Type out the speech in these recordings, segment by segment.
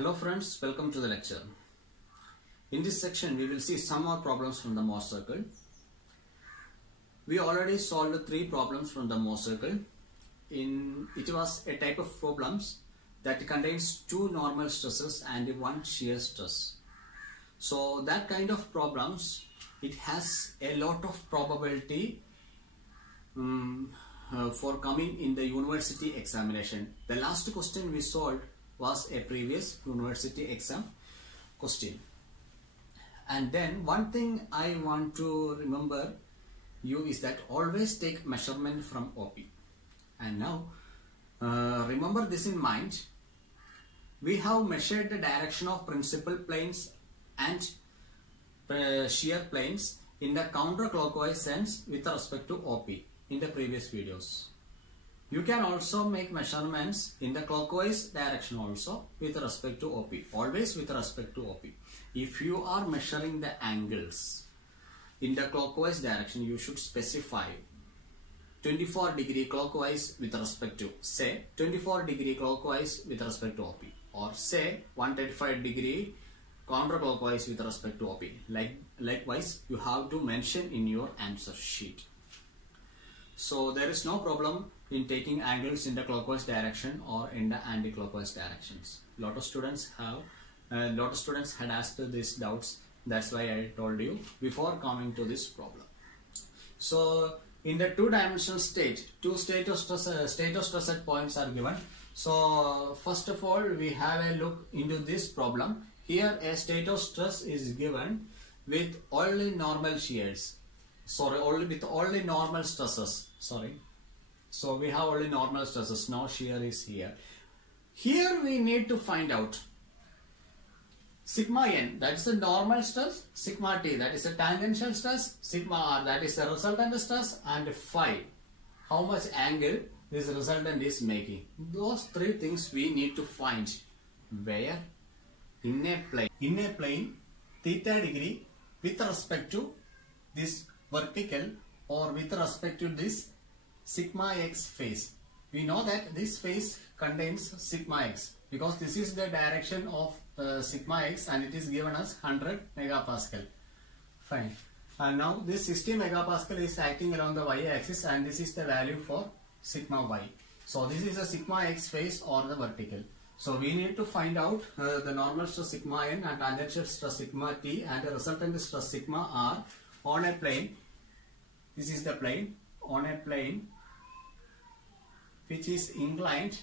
Hello friends, welcome to the lecture. In this section we will see some more problems from the Morse circle. We already solved 3 problems from the Morse circle. It was a type of problems that contains 2 normal stresses and 1 shear stress. So that kind of problems, it has a lot of probability for coming in the university examination. The last question we solved was a previous university exam question. And then one thing I want to remember you is that always take measurement from OP. And now remember this in mind. We have measured the direction of principal planes and shear planes in the counterclockwise sense with respect to OP in the previous videos. You can also make measurements in the clockwise direction also with respect to OP. Always with respect to OP. If you are measuring the angles in the clockwise direction, you should specify 24 degree clockwise with respect to, say, 24 degree clockwise with respect to OP, or say 135 degree counterclockwise with respect to OP. Likewise, you have to mention in your answer sheet. So there is no problem in taking angles in the clockwise direction or in the anti-clockwise directions. Lot of students had asked these doubts. That's why I told you before coming to this problem. So in the 2-dimensional state, 2 state of stress at points are given. So first of all, we have a look into this problem. Here a state of stress is given with only normal shears. With only normal stresses. So we have only normal stresses. No shear is here. Here we need to find out sigma n, that is the normal stress, sigma t, that is the tangential stress, sigma r, that is the resultant stress, and phi, how much angle this resultant is making. Those 3 things we need to find. Where? In a plane theta degree with respect to this vertical or with respect to this sigma x phase. We know that this phase contains sigma x because this is the direction of sigma x and it is given as 100 megapascal. Fine. And now this 60 megapascal is acting along the y-axis and this is the value for sigma y. So this is a sigma x phase or the vertical. So we need to find out the normal stress sigma n and tangential stress sigma t and the resultant stress sigma r on a plane. This is the plane, on a plane which is inclined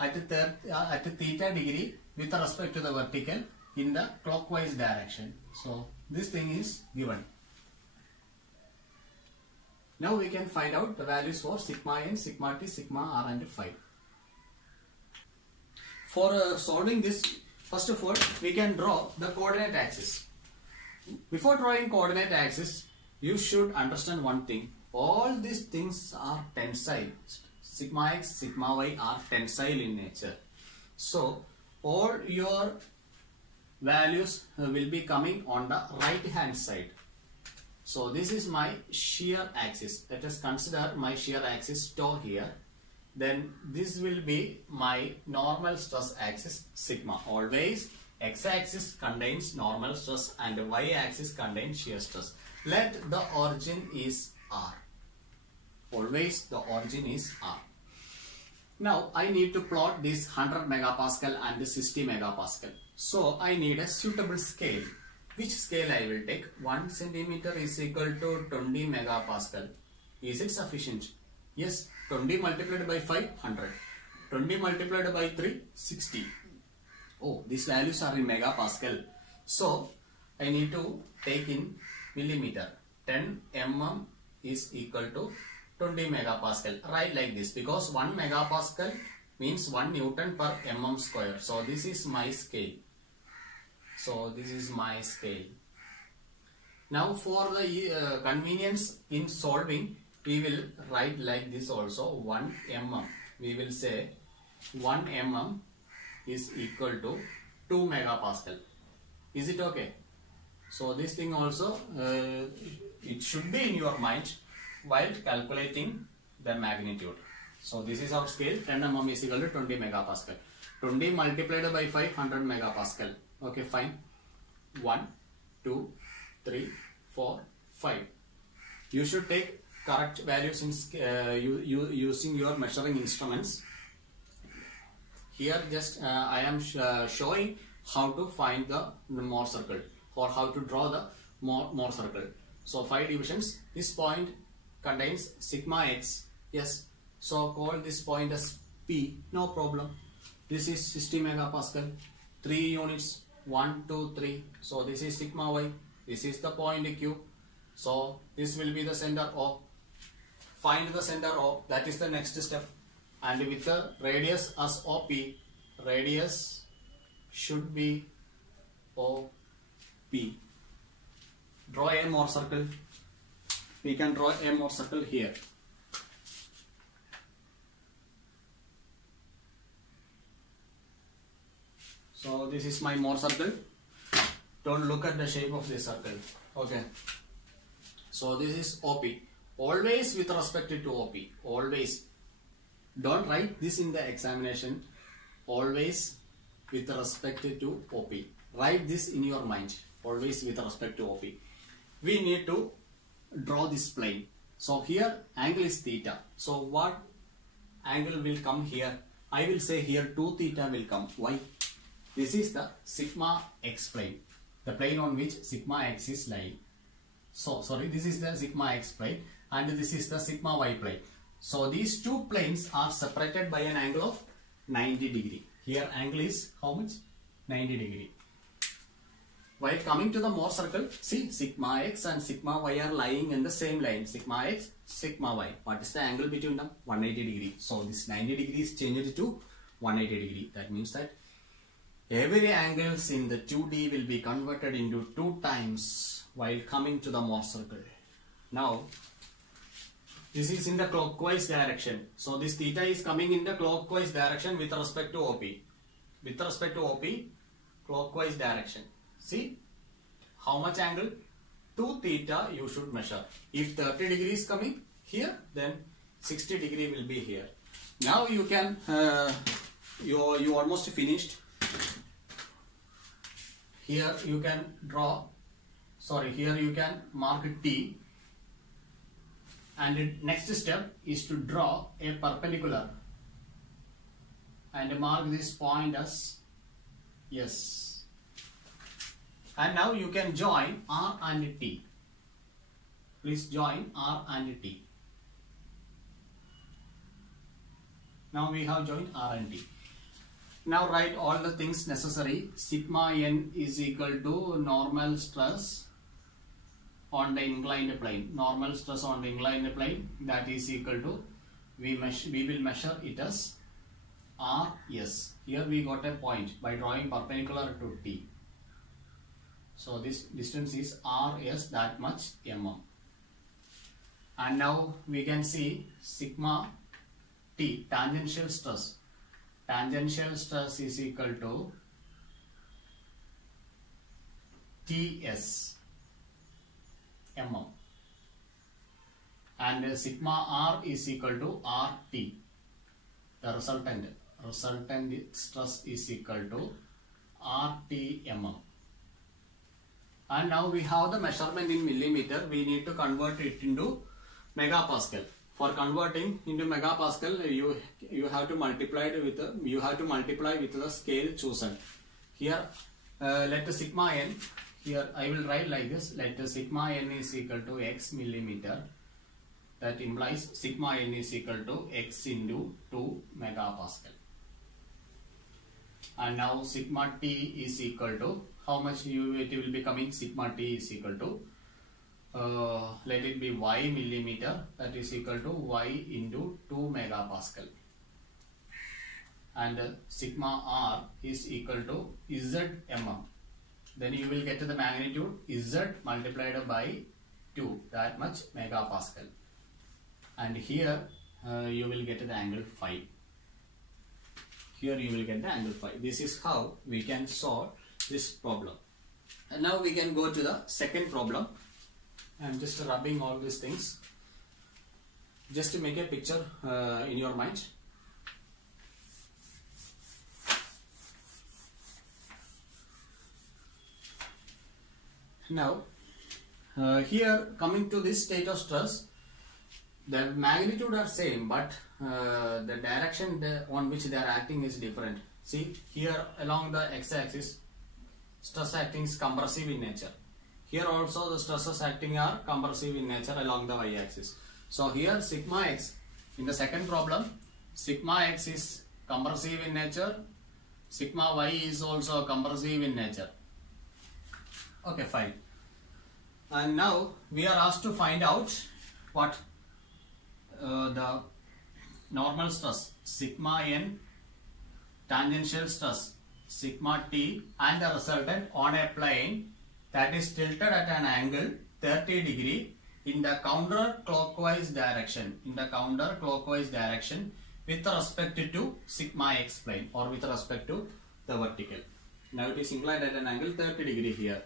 at theta degree with respect to the vertical in the clockwise direction. So this thing is given. Now we can find out the values for sigma n, sigma t, sigma r and phi. For solving this, first of all, we can draw the coordinate axis. Before drawing coordinate axis, you should understand one thing. All these things are tensile. Sigma x, sigma y are tensile in nature. So all your values will be coming on the right hand side. So this is my shear axis. Let us consider my shear axis tau here. Then this will be my normal stress axis sigma. Always x-axis contains normal stress and y-axis contains shear stress. Let the origin is R. Always the origin is R. Now I need to plot this 100 megapascal and 60 megapascal. So I need a suitable scale. Which scale I will take? 1 centimeter is equal to 20 megapascal. Is it sufficient? Yes. 20 multiplied by 5, 100. 20 multiplied by 3, 60. Oh, these values are in megapascal. So I need to take in millimeter. 10 mm is equal to 20 megapascal. Write like this because 1 megapascal means 1 Newton per mm square. So this is my scale. Now for the convenience in solving, we will write like this also. 1 mm. We will say 1 mm is equal to 2 megapascal. Is it okay? So this thing also it should be in your mind while calculating the magnitude. So this is our scale. 10 mm is equal to 20 megapascal. 20 multiplied by 5, 100 megapascal. Okay, fine. 1, 2, 3, 4, 5. You should take correct values in using your measuring instruments. Here just I am showing how to find the Mohr circle or how to draw the Mohr circle. So 5 divisions. This point contains sigma x. Yes. So call this point as P. No problem. This is 60 megapascal. 3 units. 1, 2, 3. So this is sigma y. This is the point Q. So this will be the center O. Find the center O. That is the next step. And with the radius as OP, radius should be OP. Draw a Mohr circle. We can draw a Mohr circle here. So this is my Mohr circle. Don't look at the shape of this circle. Okay. So this is OP. Always with respect to OP. Always. Don't write this in the examination. Always with respect to OP. Write this in your mind. Always with respect to OP. We need to draw this plane. So here angle is theta. So what angle will come here? I will say here 2 theta will come. Why? This is the sigma x plane. The plane on which sigma x is lying. So sorry, this is the sigma x plane and this is the sigma y plane. So these two planes are separated by an angle of 90 degree. Here angle is how much? 90 degree. While coming to the Mohr circle, see sigma x and sigma y are lying in the same line. Sigma x, sigma y. What is the angle between them? 180 degree. So this 90 degree is changed to 180 degree. That means that every angles in the 2D will be converted into 2 times while coming to the Mohr circle. Now, this is in the clockwise direction. So this theta is coming in the clockwise direction with respect to OP. With respect to OP, clockwise direction. See how much angle? 2 theta you should measure. If 30 degree is coming here, then 60 degree will be here. Now you can, you almost finished. Here you can draw, sorry, here you can mark T. And the next step is to draw a perpendicular and mark this point as S. And now you can join R and T. Please join R and T. Now we have joined R and T. Now write all the things necessary. Sigma n is equal to normal stress on the inclined plane. Normal stress on the inclined plane, that is equal to, we will measure it as RS. Here we got a point by drawing perpendicular to T. So this distance is RS, that much mm. And now we can see sigma T, tangential stress. Tangential stress is equal to TS mm. And sigma R is equal to RT. The resultant stress is equal to RT mm. And now we have the measurement in millimeter. We need to convert it into megapascal. For converting into megapascal, you have to multiply it with the scale chosen. Here, let the sigma n. Here I will write like this. Let the sigma n is equal to x millimeter. That implies sigma n is equal to x into 2 megapascal. And now sigma t is equal to how much it will be coming? Sigma t is equal to let it be y millimeter, that is equal to y into 2 megapascal. And sigma r is equal to z mm. Then you will get to the magnitude z multiplied by 2, that much megapascal. And here you will get the angle phi. Here you will get the angle phi. This is how we can solve this problem. And now we can go to the second problem. I am just rubbing all these things. just make a picture in your mind. Now here, coming to this state of stress, the magnitude are same, but the direction on which they are acting is different. See, here along the x-axis, stress acting is compressive in nature. Here also the stresses acting are compressive in nature along the y-axis. So here sigma x, in the second problem, sigma x is compressive in nature, sigma y is also compressive in nature. Okay, fine. And now we are asked to find out what the normal stress sigma n, tangential stress sigma t, and the resultant on a plane that is tilted at an angle 30 degree in the counterclockwise direction. In the counterclockwise direction with respect to sigma x plane, or with respect to the vertical. Now it is inclined at an angle 30 degree here.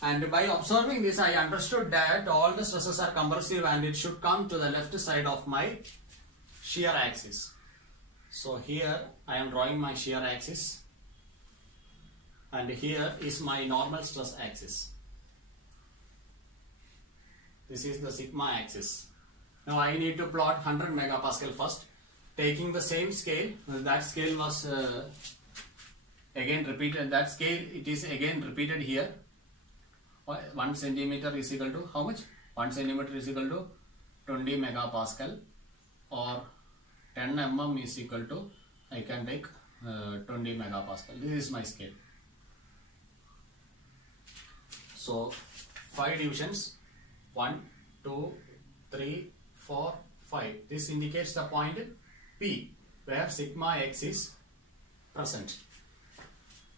And by observing this, I understood that all the stresses are compressive and it should come to the left side of my shear axis. So here I am drawing my shear axis, and here is my normal stress axis. This is the sigma axis. Now I need to plot 100 megapascal first, taking the same scale. That scale was again repeated. That scale, it is again repeated here. 1 centimeter is equal to how much? 1 centimeter is equal to 20 megapascal, or 10 mm is equal to, I can take 20 megapascal. This is my scale. So 5 divisions, 1, 2, 3, 4, 5. This indicates the point P where sigma x is present.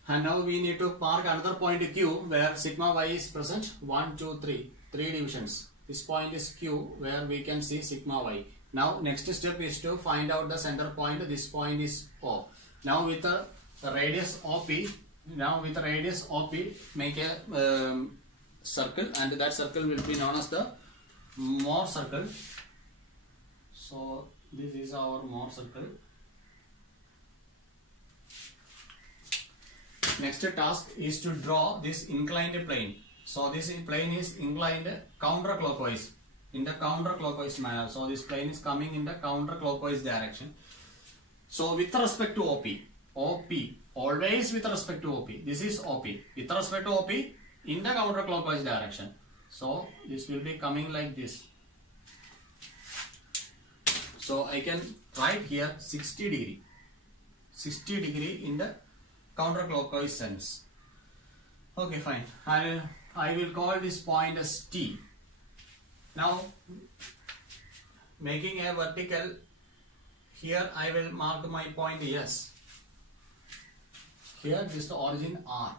And now we need to mark another point Q where sigma y is present. 1, 2, 3. 3 divisions. This point is Q where we can see sigma y. Now next step is to find out the center point. This point is O. Now with the radius OP, make a circle, and that circle will be known as the Mohr circle. So this is our Mohr circle. Next task is to draw this inclined plane. So this plane is inclined counterclockwise, in the counterclockwise manner. So this plane is coming in the counterclockwise direction. So with respect to OP, always with respect to OP. This is OP. With respect to OP in the counterclockwise direction. So this will be coming like this. So I can write here 60 degree. 60 degree in the counterclockwise sense. Okay, fine. I will call this point as T. Now, making a vertical, here I will mark my point S. Here this is the origin R.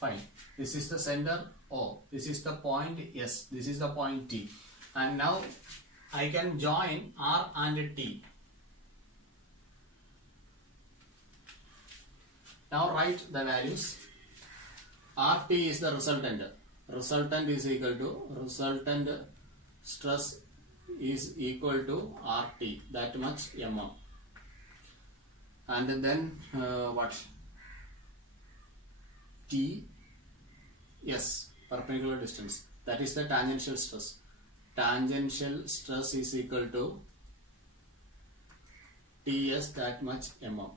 Fine. This is the center O. This is the point S. This is the point T. And now I can join R and T. Now write the values. RT is the resultant. Resultant is equal to, resultant stress is equal to RT, that much mm. And then what? T, yes, perpendicular distance. That is the tangential stress. Tangential stress is equal to Ts, that much mm.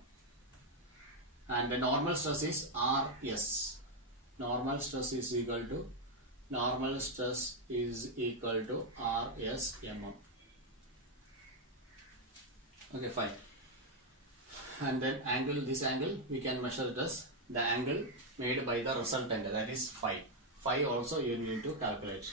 And the normal stress is Rs. Normal stress is equal to Rs mm. Okay, fine. And then angle, this angle we can measure it as the angle made by the resultant, that is phi. Phi also you need to calculate.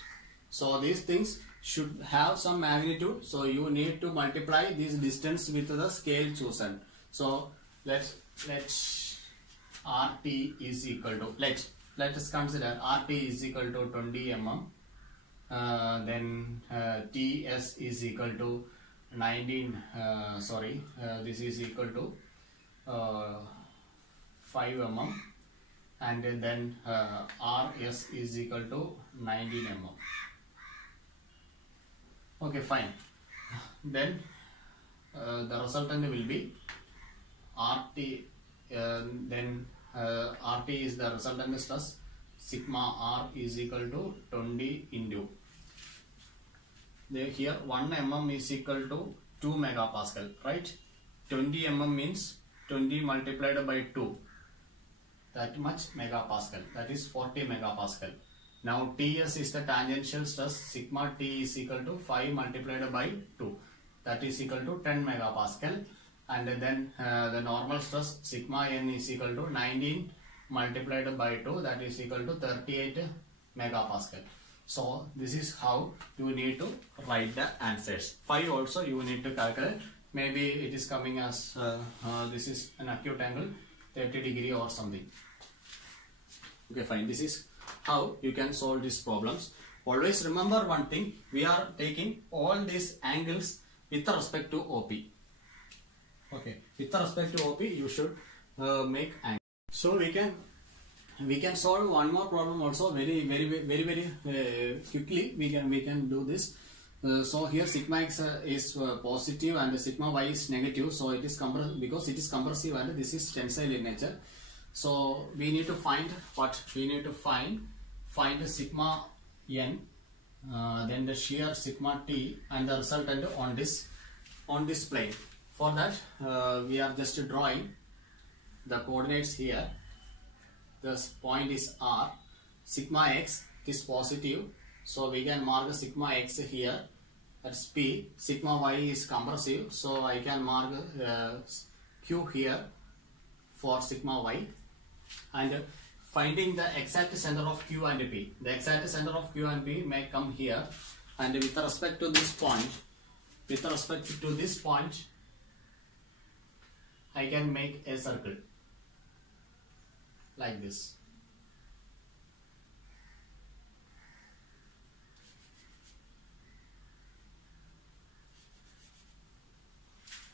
So these things should have some magnitude. So you need to multiply this distance with the scale chosen. So let RT is equal to, let us consider RT is equal to 20 mm. Then TS is equal to 19, this is equal to 5 mm, and then RS is equal to 19 mm. Okay, fine. then the resultant will be RT, then RT is the resultant stress, sigma R is equal to 20 into, here 1 mm is equal to 2 megapascal, right? 20 mm means 20 multiplied by 2, that much megapascal, that is 40 megapascal. Now Ts is the tangential stress, sigma T is equal to 5 multiplied by 2, that is equal to 10 megapascal. And then the normal stress, sigma N is equal to 19 multiplied by 2, that is equal to 38 megapascal. So this is how you need to write the answers. 5 also you need to calculate. Maybe it is coming as this is an acute angle 30 degree or something. Okay, fine. This is how you can solve these problems. Always remember one thing, we are taking all these angles with respect to OP. Okay, with respect to OP you should make angle. So we can solve one more problem also very quickly. We can do this. So here sigma x is positive and sigma y is negative. So it is because it is compressive and this is tensile in nature. So we need to find what? We need to find the sigma n, then the shear sigma t, and the resultant on this plane. For that we are just drawing the coordinates here. This point is R. Sigma x is positive, so we can mark the sigma x here. That's P. Sigma y is compressive, so I can mark Q here for sigma y. And finding the exact center of Q and P. The exact center of Q and P may come here. And with respect to this point, I can make a circle like this.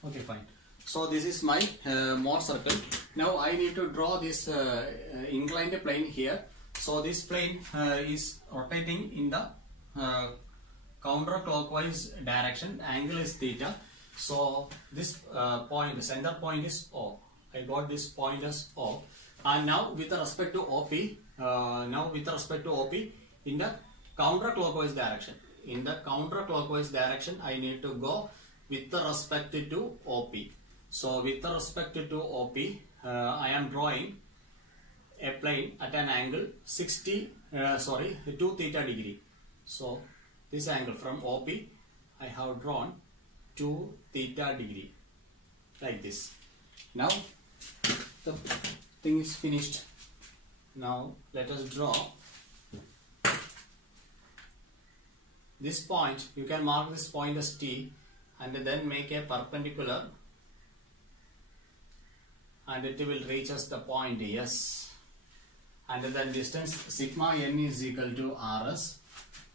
Okay, fine. So this is my Mohr circle. Now I need to draw this inclined plane here. So this plane is rotating in the counterclockwise direction. The angle is theta. So this point, the center point is O. I got this point as O. And now with respect to OP, in the counterclockwise direction. In the counterclockwise direction, I need to go with respect to OP. So with respect to OP, I am drawing a plane at an angle 2 theta degree. So this angle from OP, I have drawn 2 theta degree like this. Now the thing is finished. Now let us draw this point. You can mark this point as T and then make a perpendicular, and it will reach us the point S. And then distance sigma n is equal to Rs,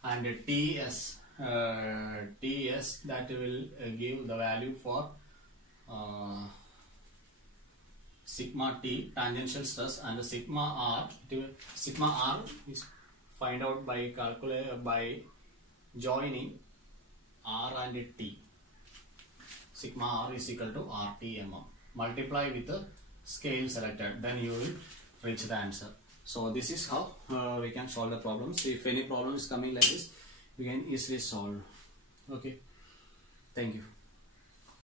and Ts that will give the value for sigma t, tangential stress, and the sigma r is find out by joining r and t. Sigma r is equal to RT/mm. Multiply with the scale selected, then you will reach the answer. So this is how we can solve the problems. If any problem is coming like this, we can easily solve. Okay, thank you.